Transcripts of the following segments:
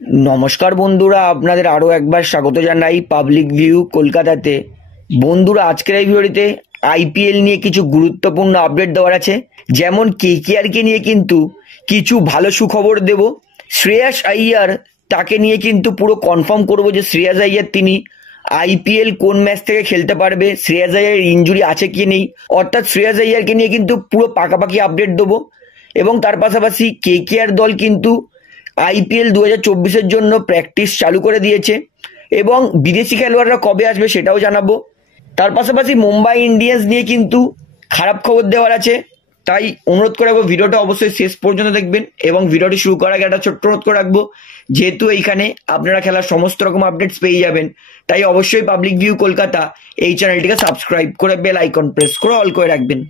নমস্কার বন্ধুরা, আপনাদের আরও একবার স্বাগত জানাই পাবলিক ভিউ কলকাতাতে। বন্ধুরা, আজকের এই ভিডিওতে আইপিএল নিয়ে কিছু গুরুত্বপূর্ণ আপডেট দেওয়ার আছে। যেমন কেকেআরকে নিয়ে কিন্তু কিছু ভালো সুখবর দেব। শ্রেয়াস আইয়ার, তাকে নিয়ে কিন্তু পুরো কনফার্ম করব যে শ্রেয়াস আইয়ার তিনি আইপিএল কোন ম্যাচ থেকে খেলতে পারবে, শ্রেয়াস আইয়ার ইনজুরি আছে কি নেই, অর্থাৎ শ্রেয়াস আইয়ারকে নিয়ে কিন্তু পুরো পাকাপাকি আপডেট দেবো। এবং তার পাশাপাশি কেকেআর দল কিন্তু আইপিএল 2024-এর জন্য প্র্যাকটিস চালু করে দিয়েছে এবং বিদেশি খেলোয়াড়রা কবে আসবে সেটাও জানাবো। তার পাশাপাশি মুম্বাই ইন্ডিয়ান্স নিয়ে কিন্তু খারাপ খবর দেওয়ার আছে, তাই অনুরোধ করে রাখবো ভিডিওটা অবশ্যই শেষ পর্যন্ত দেখবেন। এবং ভিডিওটি শুরু করার আগে একটা ছোট্ট অনুরোধ করে রাখবো, যেহেতু এইখানে আপনারা খেলার সমস্ত রকম আপডেটস পেয়ে যাবেন, তাই অবশ্যই পাবলিক ভিউ কলকাতা এই চ্যানেলটিকে সাবস্ক্রাইব করে বেল আইকন প্রেস করে অল করে রাখবেন।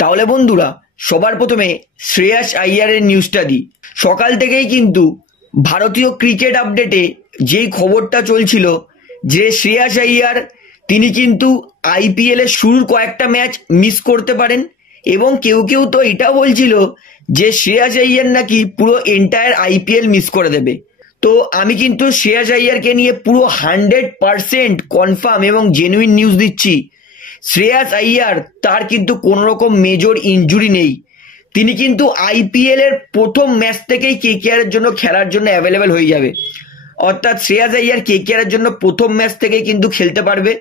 তাহলে বন্ধুরা, সবার প্রথমে শ্রেয়াস আইয়ারের নিউজটা দিই। সকাল থেকেই কিন্তু ভারতীয় ক্রিকেট আপডেটে যেই খবরটা চলছিল যে শ্রেয়াস আইয়ার তিনি কিন্তু আইপিএল এর শুরুর কয়েকটা ম্যাচ মিস করতে পারেন, এবং কেউ কেউ তো এটাও বলছিল যে শ্রেয়াস আইয়ার নাকি পুরো এন্টায়ার আইপিএল মিস করে দেবে। তো আমি কিন্তু শ্রেয়াস আইয়ারকে নিয়ে পুরো 100% কনফার্ম এবং জেনুইন নিউজ দিচ্ছি। শ্রেয়াস আইয়ার তার কিন্তু কোনো রকম মেজর ইনজুরি নেই, তিনি কিন্তু আইপিএল এর প্রথম ম্যাচ থেকেই কেকেআর এর জন্য খেলার জন্য অ্যাভেলেবেল হয়ে যাবে। অর্থাৎ শ্রেয়াস আইয়ার কেকেআর এর জন্য প্রথম ম্যাচ থেকেই কিন্তু খেলতে পারবে।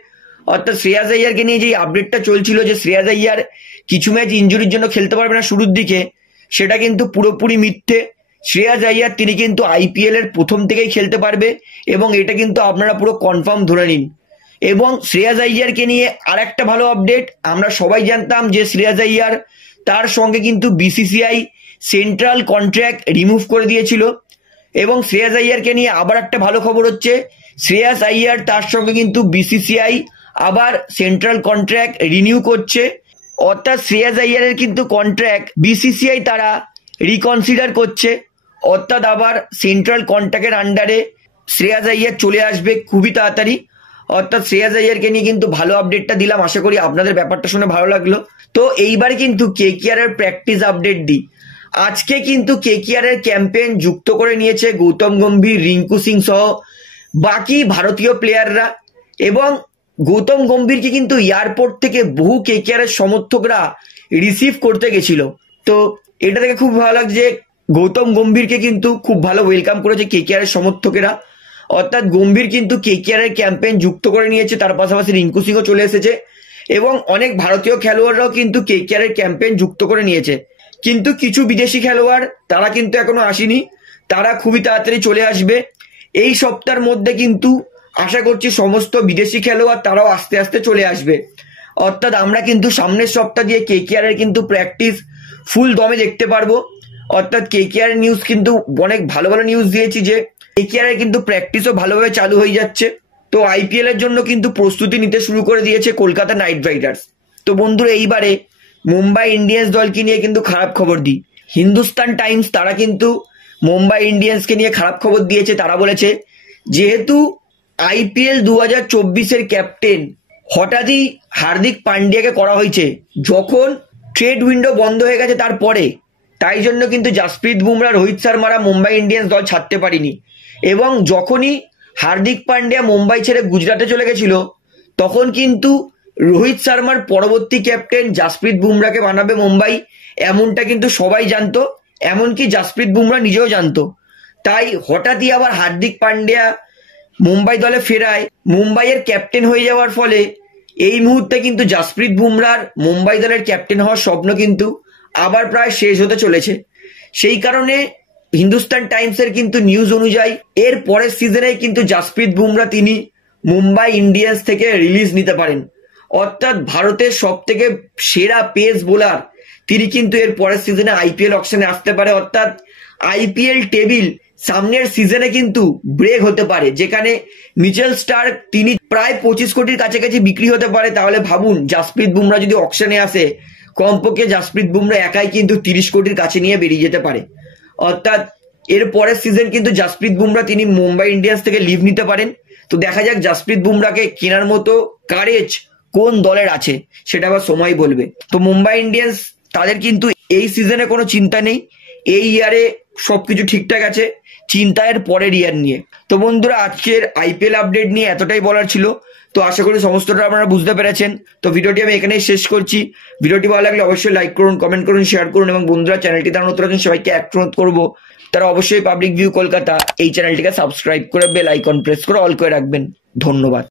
অর্থাৎ শ্রেয়াস আইয়ারকে নিয়ে যে আপডেটটা চলছিল যে শ্রেয়াস আইয়ার কিছু ম্যাচ ইনজুরির জন্য খেলতে পারবে না শুরুর দিকে, সেটা কিন্তু পুরোপুরি মিথ্যে। শ্রেয়াস আইয়ার তিনি কিন্তু আইপিএল এর প্রথম থেকেই খেলতে পারবে এবং এটা কিন্তু আপনারা পুরো কনফার্ম ধরে নিন। এবং শ্রেয়াস আইয়ারকে নিয়ে আর একটা ভালো আপডেট, আমরা সবাই জানতাম যে শ্রেয়াস আইয়ার তার সঙ্গে কিন্তু বিসিসিআই সেন্ট্রাল কন্ট্রাক্ট রিমুভ করে দিয়েছিল, এবং শ্রেয়াস আইয়ারকে নিয়ে আবার একটা ভালো খবর হচ্ছে, শ্রেয়াস আইয়ার তার সঙ্গে কিন্তু বিসিসিআই আবার সেন্ট্রাল কন্ট্রাক্ট রিনিউ করছে। অর্থাৎ শ্রেয়াস আইয়ারের কিন্তু কন্ট্রাক্ট বিসিসিআই তারা রিকনসিডার করছে, অর্থাৎ আবার সেন্ট্রাল কন্ট্রাক্টের আন্ডারে শ্রেয়াস আইয়ার চলে আসবে খুবই তাড়াতাড়ি। অর্থাৎ শ্রেয়াস আইয়ারকে নিয়ে কিন্তু ভালো আপডেটটা দিলাম, আশা করি আপনাদের ব্যাপারটা শুনে ভালো লাগলো। তো এইবার কিন্তু কেকেআর এর প্র্যাকটিস আপডেট দিই। আজকে কিন্তু কেকেআর এর ক্যাম্পেইন যুক্ত করে নিয়েছে গৌতম গম্ভীর, রিঙ্কু সিং সহ বাকি ভারতীয় প্লেয়াররা, এবং গৌতম গম্ভীরকে কিন্তু এয়ারপোর্ট থেকে বহু কেকেআর এর সমর্থকরা রিসিভ করতে গেছিল। তো এটা থেকে খুব ভালো লাগছে, গৌতম গম্ভীরকে কিন্তু খুব ভালো ওয়েলকাম করেছে কেকেআর এর সমর্থকেরা। অর্থাৎ গম্ভীর কিন্তু কেকেআর এর ক্যাম্পেইন যুক্ত করে নিয়েছে, তার পাশাপাশি রিঙ্কু সিংও চলে এসেছে এবং অনেক ভারতীয় খেলোয়াড়রাও কিন্তু কেকেআর এর ক্যাম্পেইন যুক্ত করে নিয়েছে। কিন্তু কিছু বিদেশি খেলোয়াড় তারা কিন্তু এখনো আসেনি, তারা খুবই তাড়াতাড়ি চলে আসবে। এই সপ্তাহের মধ্যে কিন্তু আশা করছি সমস্ত বিদেশি খেলোয়াড় তারাও আস্তে আস্তে চলে আসবে। অর্থাৎ আমরা কিন্তু সামনের সপ্তাহ দিয়ে কেকেআর এর কিন্তু প্র্যাকটিস ফুল দমে দেখতে পারবো। অর্থাৎ কেকেআর নিউজ কিন্তু অনেক ভালো ভালো নিউজ দিয়েছি যে কেকেআর এর কিন্তু প্র্যাকটিসও ভালোভাবে চালু হয়ে যাচ্ছে। তো আইপিএল এর জন্য কিন্তু প্রস্তুতি নিতে শুরু করে দিয়েছে কলকাতা নাইট রাইডার্স। তো বন্ধুরা, এইবারে মুম্বাই ইন্ডিয়ান্স দলকে নিয়ে কিন্তু খারাপ খবর দিই। হিন্দুস্তান টাইমস তারা কিন্তু মুম্বাই ইন্ডিয়ান্সকে নিয়ে খারাপ খবর দিয়েছে। তারা বলেছে, যেহেতু আইপিএল 2024-এর ক্যাপ্টেন হঠাৎই হার্দিক পান্ডিয়াকে করা হয়েছে যখন ট্রেড উইন্ডো বন্ধ হয়ে গেছে তারপরে, তাই জন্য কিন্তু জাসপ্রীত বুমরা, রোহিত শর্মারা মুম্বাই ইন্ডিয়ান্স দল ছাড়তে পারেনি। এবং যখনই হার্দিক পান্ডিয়া মুম্বাই ছেড়ে গুজরাটে চলে গেছিল, তখন কিন্তু রোহিত শর্মার পরবর্তী ক্যাপ্টেন জাসপ্রীত বুমরাকে বানাবে মুম্বাই, এমনটা কিন্তু সবাই জানতো, এমনকি জাসপ্রীত বুমরা নিজেও জানতো। তাই হঠাৎই আবার হার্দিক পান্ডিয়া মুম্বাই দলে ফেরায় মুম্বাইয়ের ক্যাপ্টেন হয়ে যাওয়ার ফলে এই মুহূর্তে কিন্তু জাসপ্রীত বুমরার মুম্বাই দলের ক্যাপ্টেন হওয়ার স্বপ্ন কিন্তু আবার প্রায় শেষ হতে চলেছে। সেই কারণে হিন্দুস্তান টাইমসের কিন্তু নিউজ অনুযায়ী এর পরের সিজনে কিন্তু জাসপ্রীত বুমরা তিনি মুম্বাই ইন্ডিয়ান্স থেকে রিলিজ নিতে পারেন। অর্থাৎ ভারতের সব থেকে সেরা পেস বোলার তিনি কিন্তু এর পরের সিজনে আইপিএল অকশনে আসতে পারে। অর্থাৎ আইপিএল টেবিল সামনের সিজনে কিন্তু ব্রেক হতে পারে, যেখানে মিচেল স্টার্ক তিনি প্রায় 25 কোটির কাছাকাছি বিক্রি হতে পারে। তাহলে ভাবুন, জাসপ্রীত বুমরা যদি অকশনে আসে, কমপক্ষে জাসপ্রীত বুমরা একাই কিন্তু 30 কোটির কাছে নিয়ে বেরিয়ে যেতে পারে। অর্থাৎ এর পরের সিজন কিন্তু জাসপ্রীত বুমরা তিনি মুম্বাই ইন্ডিয়ান্স থেকে লিভ নিতে পারেন। তো দেখা যাক জাসপ্রীত বুমরাকে কেনার মতো কারেজ কোন দলের আছে, সেটা আবার সময় বলবে। তো মুম্বাই ইন্ডিয়ান্স তাদের কিন্তু এই সিজনে কোনো চিন্তা নেই, এই ইয়ারে সবকিছু ঠিকঠাক আছে। চিন্তায়ের পরের ইয়ার নিয়ে। তো বন্ধুরা আজকের আইপিএল আপডেট নিয়ে এতটাই বলার ছিল। তো আশা করি সমস্তটা আপনারা বুঝতে পেরেছেন। তো ভিডিওটি আমি এখানেই শেষ করছি। ভিডিওটি ভালো লাগলে অবশ্যই লাইক করুন, কমেন্ট করুন, শেয়ার করুন এবং বন্ধুরা চ্যানেলটি তারা নতুন আছেন সবাইকে অনুরোধ করবো তারা অবশ্যই পাবলিক ভিউ কলকাতা এই চ্যানেলটিকে সাবস্ক্রাইব করে বেল আইকন প্রেস করে অল করে রাখবেন। ধন্যবাদ।